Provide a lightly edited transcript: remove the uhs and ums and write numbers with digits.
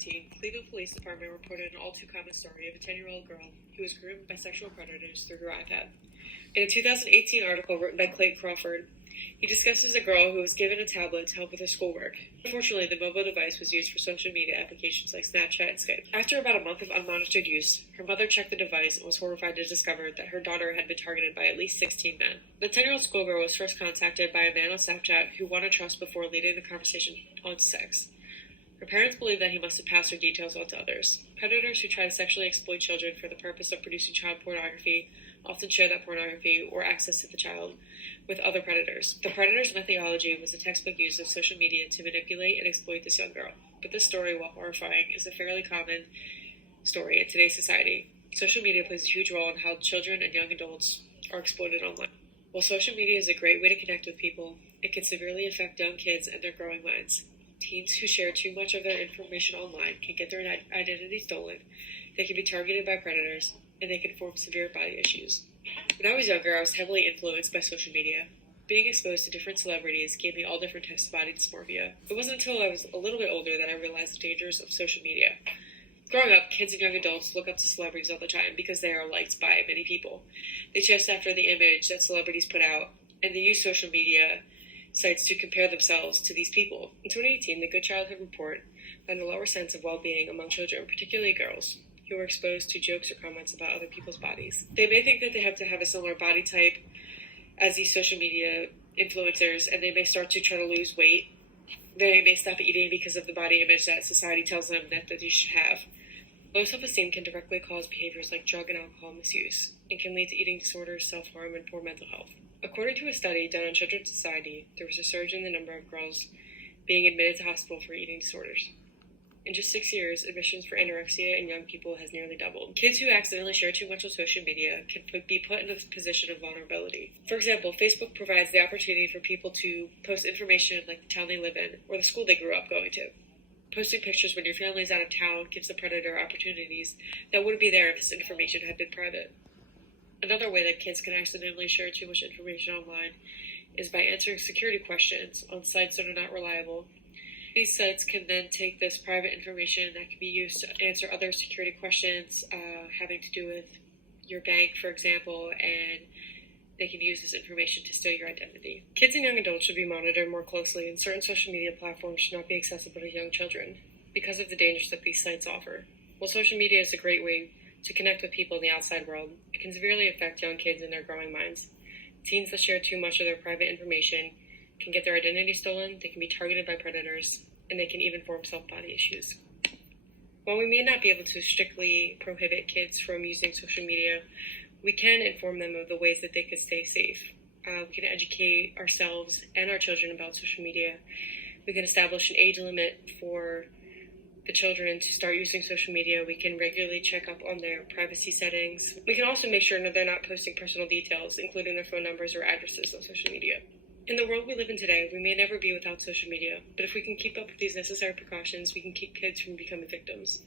2014, Cleveland Police Department reported an all-too-common story of a 10-year-old girl who was groomed by sexual predators through her iPad. In a 2018 article written by Clayton Crawford, he discusses a girl who was given a tablet to help with her schoolwork. Unfortunately, the mobile device was used for social media applications like Snapchat and Skype. After about a month of unmonitored use, her mother checked the device and was horrified to discover that her daughter had been targeted by at least 16 men. The 10-year-old schoolgirl was first contacted by a man on Snapchat who won her trust before leading the conversation on sex. Her parents believe that he must have passed her details on to others. Predators who try to sexually exploit children for the purpose of producing child pornography often share that pornography or access to the child with other predators. The predator's methodology was a textbook use of social media to manipulate and exploit this young girl. But this story, while horrifying, is a fairly common story in today's society. Social media plays a huge role in how children and young adults are exploited online. While social media is a great way to connect with people, it can severely affect young kids and their growing minds. Teens who share too much of their information online can get their identity stolen, they can be targeted by predators, and they can form severe body issues. When I was younger, I was heavily influenced by social media. Being exposed to different celebrities gave me all different types of body dysmorphia. It wasn't until I was a little bit older that I realized the dangers of social media. Growing up, kids and young adults look up to celebrities all the time because they are liked by many people. They chase after the image that celebrities put out, and they use social media sites to compare themselves to these people. In 2018, the Good Childhood Report found a lower sense of well-being among children, particularly girls, who were exposed to jokes or comments about other people's bodies. They may think that they have to have a similar body type as these social media influencers, and they may start to try to lose weight. They may stop eating because of the body image that society tells them that they should have. Low self-esteem can directly cause behaviors like drug and alcohol misuse, and can lead to eating disorders, self-harm, and poor mental health. According to a study done on Children's Society, there was a surge in the number of girls being admitted to hospital for eating disorders. In just 6 years, admissions for anorexia in young people has nearly doubled. Kids who accidentally share too much on social media can be put in a position of vulnerability. For example, Facebook provides the opportunity for people to post information like the town they live in or the school they grew up going to. Posting pictures when your family is out of town gives the predator opportunities that wouldn't be there if this information had been private. Another way that kids can accidentally share too much information online is by answering security questions on sites that are not reliable. These sites can then take this private information that can be used to answer other security questions having to do with your bank, for example, and they can use this information to steal your identity. Kids and young adults should be monitored more closely, and certain social media platforms should not be accessible to young children because of the dangers that these sites offer. While social media is a great way to connect with people in the outside world, it can severely affect young kids and their growing minds. Teens that share too much of their private information can get their identity stolen, they can be targeted by predators, and they can even form self-body issues. While we may not be able to strictly prohibit kids from using social media, we can inform them of the ways that they can stay safe. We can educate ourselves and our children about social media. We can establish an age limit for the children to start using social media. We can regularly check up on their privacy settings. We can also make sure that they're not posting personal details, including their phone numbers or addresses on social media. In the world we live in today, we may never be without social media, but if we can keep up with these necessary precautions, we can keep kids from becoming victims.